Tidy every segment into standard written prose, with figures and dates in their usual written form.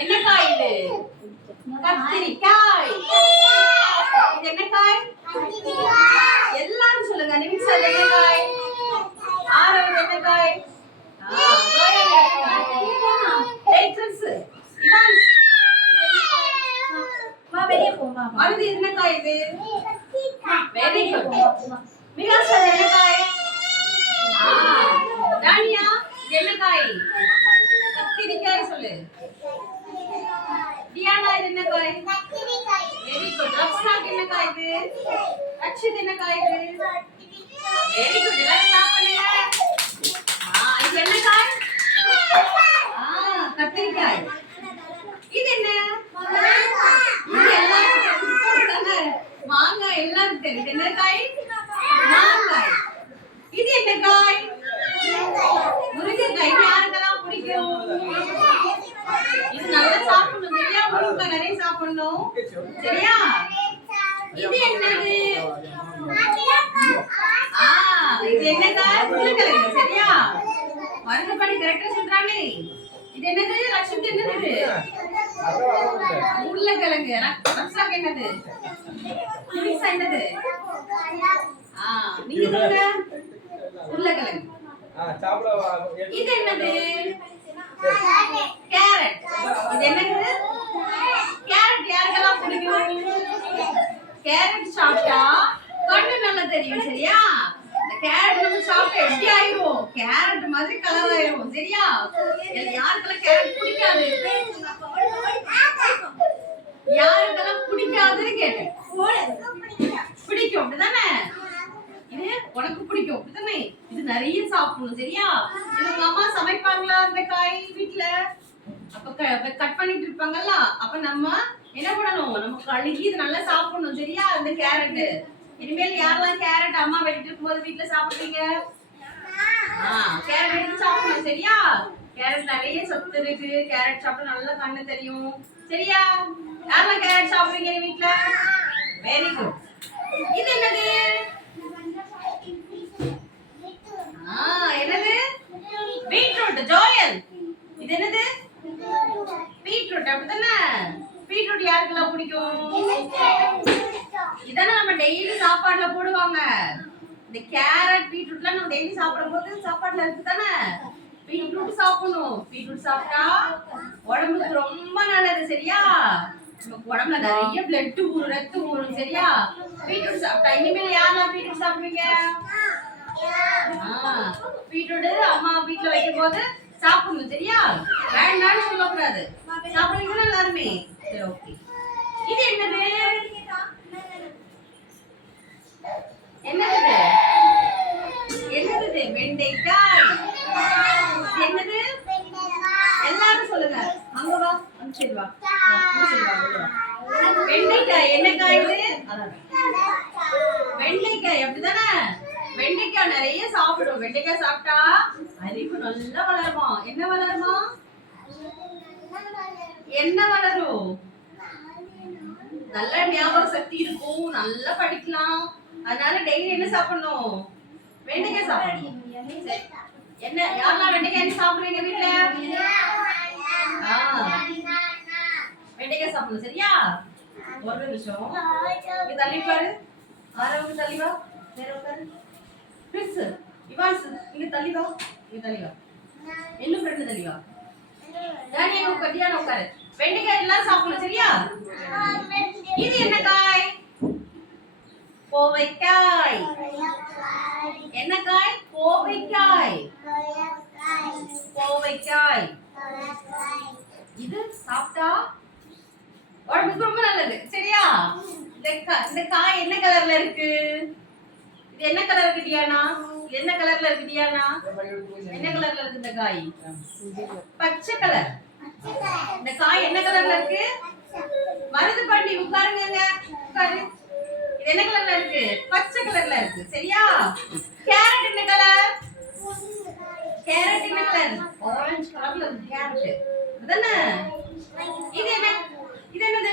என்ன காய் இது? கத்திரிக்காய். இது என்ன காய்? எல்லாரும் சொல்லுங்க. நிமிஷம் இது என்ன காய்? ஆரவ் என்ன காய்? மருது என்ன காய் இது? Very good. மிகாஸ் என்ன காய்? ராணியா என்ன காய்? கத்திரிக்காய் சொல்லு. டியானா இது என்ன காய்? கத்திரிக்காய். Very good. ரக்ஷாக் என்ன காய் இது? ரக்ஷித் என்ன காய் இது? Very good. எல்லாரும் கிளாப் பண்ணுங்க. இது என்ன காய்? கத்திரிக்காய். இது என்ன? இது எல்லாரும் மாங்காய். எல்லாரும் தெரியும். இது என்ன காய்? மாங்காய். இது என்ன காய்? முருங்கைக்காய். யாருக்கெல்லாம் பிடிக்கும்? இது நல்லா சாப்பிடணும் சரியா? முருங்கைக்காய் நிறைய சாப்பிடணும் சரியா? இது என்னது? இது என்ன காய்? உருளைக்கிழங்கு சரியா? மருந்து பண்ணி கரெக்டா சொல்றானே. இது என்னது? லட்சுமி என்னது? உருளைக்கிழங்கு. ரக்ஷாக்கு என்னது? நிமிஷா என்னது? நீங்க சொல்லுங்க. உருளைக்கிழங்கு. இது என்னது? கேரட். இது என்னது? கேரட். யாருக்கெல்லாம் பிடிக்கும்? கேரட் சாப்பிட்டா கண்ணு நல்லா தெரியும் சரியா? இந்த கேரட் நம்ம சாப்பிட்டா எப்படி ஆயிரும்? கேரட் மாதிரி கலர் ஆயிரும் சரியா? யாருக்கெல்லாம் கேரட் பிடிக்காது? யாருக்கெல்லாம் பிடிக்காதுன்னு கேட்டேன். பிடிக்கும் அப்படிதானே? இது உனக்கு பிடிக்கும் அப்படிதானே? இது நிறைய சாப்பிடணும் சரியா? இது உங்க அம்மா சமைப்பாங்களா இந்த காய் வீட்டுல? அப்ப கட் பண்ணிட்டு இருப்பாங்கல்ல, அப்ப நம்ம என்ன பண்ணணும்? நம்ம கழுகி இது நல்லா சாப்பிடணும் சரியா? இந்த கேரட். இனிமேல் யாரெல்லாம் கேரட் அம்மா வெட்டிட்டு இருக்கும்போது வீட்டுல சாப்பிடுறீங்க? கேரட் எடுத்து சாப்பிடணும் சரியா? கேரட் நிறைய சத்து இருக்கு. கேரட் சாப்பிட்டா நல்லா கண்ணு தெரியும் சரியா? யாரெல்லாம் கேரட் சாப்பிடுறீங்க வீட்டுல? Very good. இது என்னது? என்னது? பீட்ரூட். ஜோயல் இது என்னது? பீட்ரூட் அப்படிதானே? பீட்ரூட் யாருக்கெல்லாம் பிடிக்கும்? இதானே நம்ம டெய்லி சாப்பாடுல போடுவாங்க. இந்த கேரட் பீட்ரூட்லாம் நம்ம டெய்லி சாப்பிடும்போது சாப்பாடுல இருக்கு தானே? பீட்ரூட் சாப்பிடணும். பீட்ரூட் சாப்பிட்டா உடம்புக்கு ரொம்ப நல்லது சரியா? நமக்கு உடம்புல நிறைய பிளட் ஊறும், ரத்தம் ஊறும் சரியா? பீட்ரூட் சாப்பிட்டா. இனிமேல் யாரெல்லாம் பீட்ரூட் சாப்பிடுவீங்க? பீட்ரூட் அம்மா வீட்டுல வைக்கும் போது சாப்பிடணும் சரியா? வேண்டாம்னு சொல்லக்கூடாது. சாப்பிடுவீங்களா எல்லாருமே? சரி ஓகே. இது என்னது? என்னது? என்னது? வெண்டைக்காய். என்னது? எல்லாரும் சொல்லுங்க. அங்க வா. அங்க சரி வா. வெண்டைக்காய். என்ன காய் இது? வெண்டைக்காய் அப்படிதானே? வெண்டைக்காய் நிறைய சாப்பிடும். வெண்டைக்காய் சாப்பிட்டா அறிவு நல்லா வளருமா? என்ன வளருமா? என்ன வளரும்? நல்ல ஞாபக சக்தி இருக்கும். நல்லா படிக்கலாம். அதனால டெய்லி என்ன சாப்பிடணும்? வெண்டைக்காய் சாப்பிடணும். என்ன யாரெல்லாம் வெண்டைக்காய் சாப்பிடுவீங்க வீட்டுல? வெண்டைக்காய் சாப்பிடணும் சரியா? ஒரு நிமிஷம் இங்க தள்ளி பாரு. ஆரவுக்கு தள்ளி வா. நேரா உட்காரு. பிரிஸ் இவான்ஸ் இங்க தள்ளி வா. இங்க தள்ளி வா. இன்னும் ஃப்ரெண்ட் தள்ளி வா. ராணியா உட்காரு. உட்காரு. வெண்டைக்காய் எல்லாம் சாப்பிடணும் சரியா? இது என்ன காய்? கோவைக்காய். என்ன காய்? கோவைக்காய். கோவைக்காய். இது சாப்பிட்டா உடம்புக்கு ரொம்ப நல்லது சரியா? இந்த காய் என்ன கலர்ல இருக்கு? இது என்ன கலர் இருக்கு டியானா? என்ன கலர்ல இருக்கு டியானா? என்ன கலர்ல இருக்கு இந்த காய்? பச்சை கலர். இந்த காய் என்ன கலர்ல இருக்கு? மருது பண்ணி உட்காருங்க. உட்காரு. இது என்ன கலர்ல இருக்கு? பச்சை கலர்ல இருக்கு சரியா? கேரட் என்ன கலர்? கேரட் என்ன கலர்? ஆரஞ்சு கலர்ல இருக்கு கேரட். அதானே? இது என்ன? இது என்னது?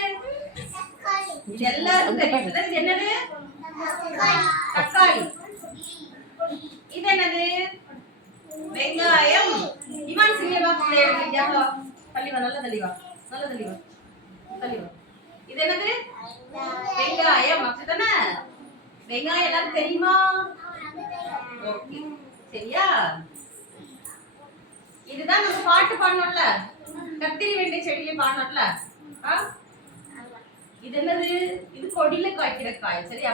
இது எல்லாரும் தெரியும். இது என்னது? தக்காளி. இது என்னது? வெங்காயம். இவான் சிங்கவா பள்ளி வா. நல்லா தள்ளி வா. நல்ல தள்ளி வா. தள்ளி வா. இது என்னது? வெங்காயம். அப்படிதானே? வெங்காயம் எல்லாரும் தெரியுமா? ஓகே. சரியா? இதுதான் நம்ம பாட்டு பாடணும்ல. கத்திரி வெண்டை செடியில பாடணும்ல. இது என்னது? இது கொடியில காய்க்கிற காய். சரியா?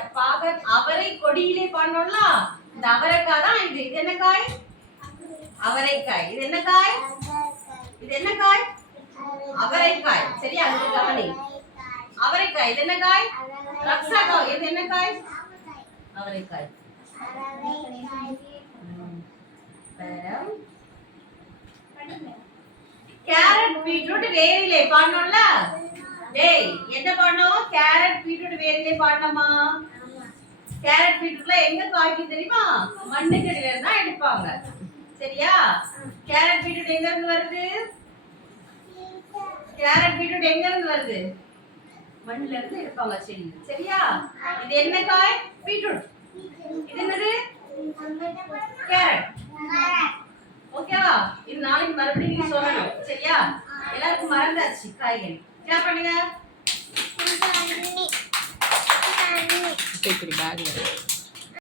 அவரை கொடியிலே பாடணும்ல. இந்த அவரைக்காய் தான் இது. இது என்ன காய்? அவரைக்காய். இது என்ன காய்? இது என்ன காய்? அவரைக்காய். சரியா? அங்க கவனி. அவரைக்காய். இது என்ன காய்? ரக்ஷாகாய். இது என்ன காய்? அவரைக்காய். கேரட் பீட்ரூட் வேரிலே பாடணும்ல. டேய் என்ன பாடணும்? கேரட் பீட்ரூட் வேரிலே பாடணுமா? கேரட் பீட்ரூட்ல எங்க காய்க்கும் தெரியுமா? மண்ணுக்கடியில இருந்தா எடுப்பாங்க. சரியா? கேரட் பீட்ரூட் எங்க இருந்து வருது? கேரட் பீட்ரூட் எங்க இருந்து வருது? மண்ணுல இருந்து எடுப்பாங்க செடி. சரியா? இது என்ன காய்? பீட்ரூட். இது என்னது? கேரட். ஓகேவா? இது நாளைக்கு மறுபடியும் நீ சொல்லணும். சரியா? எல்லாருக்கும் மறந்தாச்சு காய்கறி. என்ன பண்ணுங்க? இப்படி பேக்ல